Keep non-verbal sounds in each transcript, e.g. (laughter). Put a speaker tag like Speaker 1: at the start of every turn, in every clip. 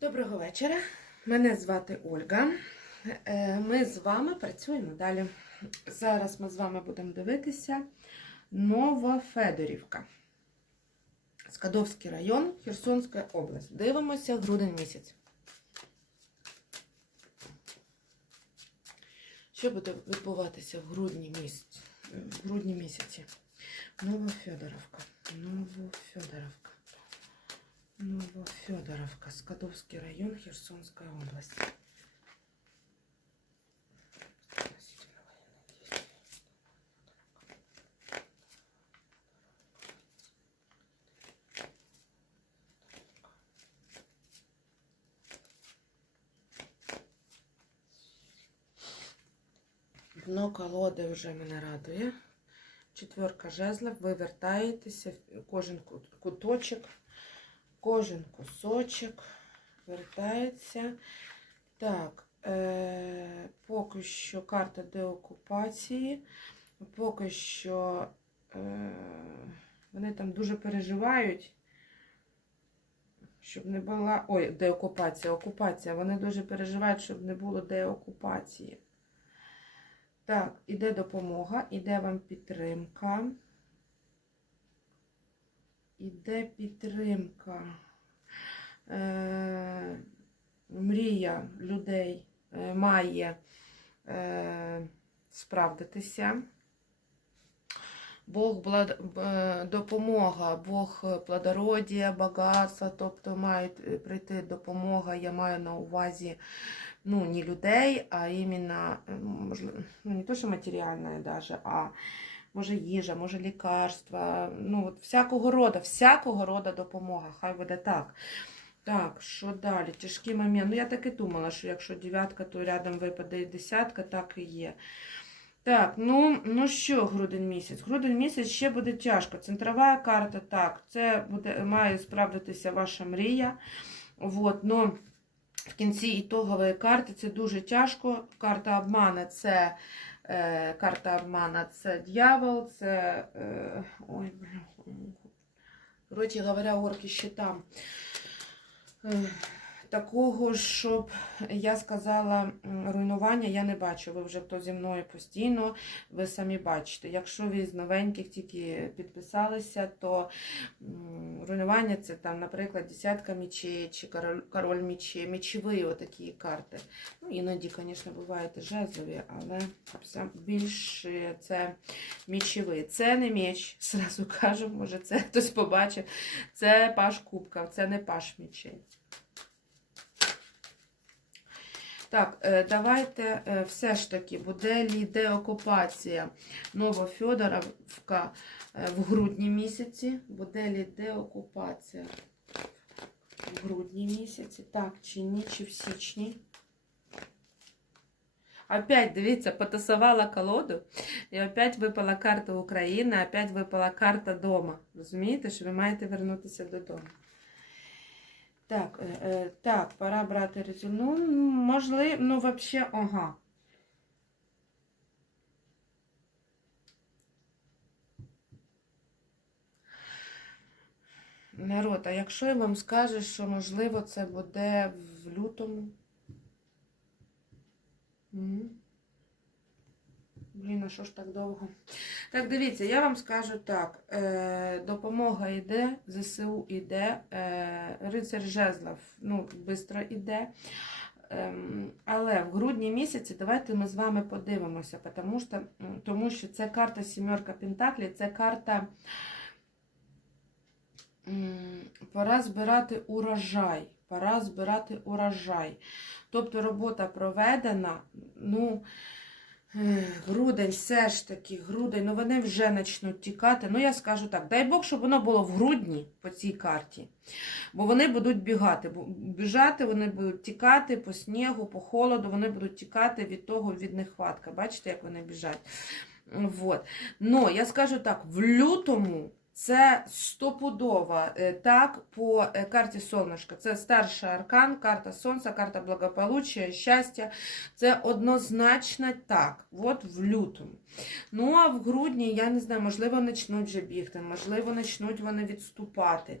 Speaker 1: Доброго вечора. Мене звати Ольга. Е, Ми з вами працюємо далі. Зараз ми з вами будемо дивитися Нова Федорівка. Скадовський район, Херсонська область. Дивимося грудень місяць. Що буде відбуватися в грудні місяці? В грудні місяці. Нова Федоровка. Новофедоровка. Новофедоровка, Скадовский район, Херсонская область. Дно колоди вже мене радує. Четверка жезлів, ви вертаєтеся, кожен кут- куточок кожен кусочок вертається. Так, е, поки що карта деокупації. Поки що е, вони там дуже переживають, щоб не була. Ой, деокупація, окупація. Вони дуже переживають, щоб не було деокупації. Так, іде допомога, іде вам підтримка. Іде підтримка. Е, мрія людей е, має е, справдитися. Бог допомога, Бог плодородія, багатства, тобто має прийти допомога, я маю на увазі ну, не людей, а іменно, можливо, ну, не то, що матеріальне даже, а може їжа, може лікарства, ну от всякого роду, всякого роду допомога. Хай буде так. Так, що далі? Тяжкий момент. Ну, я так і думала, що якщо дев'ятка, то рядом випаде і десятка, так і є. Так, ну, ну що, грудень місяць? Грудень місяць ще буде тяжко. Центрова карта, так, це буде, має справдитися ваша мрія. Вот, ну, в кінці ітогової карти це дуже тяжко. Карта обмана це карта обмана це дьявол, це. Е, ой. Коротше говоря, орки ще там. Такого, щоб я сказала, руйнування я не бачу. Ви вже хто зі мною постійно, ви самі бачите. Якщо ви з новеньких тільки підписалися, то руйнування це там, наприклад, десятка мечей чи король, король мечей, мечові отакі карти. Ну, іноді, звісно, бувають жезлові, але більше це мічовий. Це не меч, (laughs) зразу кажу, може це хтось побачив. Це паш кубка, це не паш мечей. Так, е, давайте е, все ж таки, буде лі деокупація Новофьодоровка е, в грудні місяці. Буде лі деокупація в грудні місяці. Так, чи ні, чи в січні. Опять, дивіться, потасувала колоду, і опять випала карта України, опять випала карта дома. Розумієте, що ви маєте вернутися додому. Так, е, е, так, пора брати резюме. Ну, можливо, ну, взагалі, ага. Народ, а якщо я вам скажу, що можливо це буде в лютому? Мгм. Блін, а що ж так довго? Так, дивіться, я вам скажу так. Е, допомога йде, ЗСУ йде, е, рицар Жезлов, ну, швидко йде. Ем, але в грудні місяці давайте ми з вами подивимося, тому що, тому що це карта Сімерка Пентаклі, це карта пора збирати урожай. Пора збирати урожай. Тобто робота проведена, ну, грудень, все ж таки, грудень, ну вони вже почнуть тікати. Ну, я скажу так, дай Бог, щоб воно було в грудні по цій карті. Бо вони будуть бігати. Біжати, вони будуть тікати по снігу, по холоду, вони будуть тікати від того, від нехватка. Бачите, як вони біжать? Вот. Но я скажу так, в лютому Це стопудово е, так по е, карті сонечка. Це старший аркан, карта сонця, карта благополуччя, щастя. Це однозначно так. От в лютому. Ну а в грудні, я не знаю, можливо, почнуть вже бігти, можливо, почнуть вони відступати,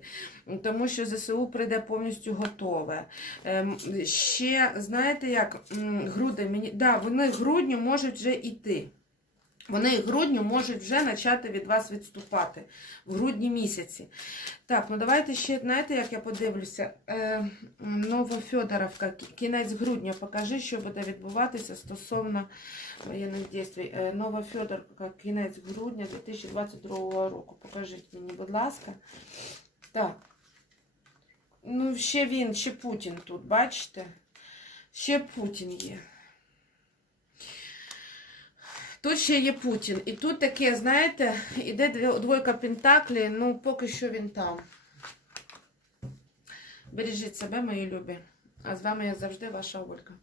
Speaker 1: тому що ЗСУ прийде повністю готове. Ем, Ще, знаєте, як груди мені. Да, вони в грудню можуть вже йти. Вони в грудню можуть вже почати від вас відступати в грудні місяці. Так, ну давайте ще, знаєте, як я подивлюся. Е, Новофьодоровка, кінець грудня, покажи, що буде відбуватися стосовно воєнних дій. Е, Новофьодоровка, кінець грудня 2022 року. Покажіть мені, будь ласка. Так. Ну, ще він, ще Путін тут, бачите? Ще Путін є. Тут ще є Путін. І тут таке, знаєте, іде двойка Пентаклі, ну поки що він там. Бережіть себе, мої любі. А з вами, я завжди, ваша Ольга.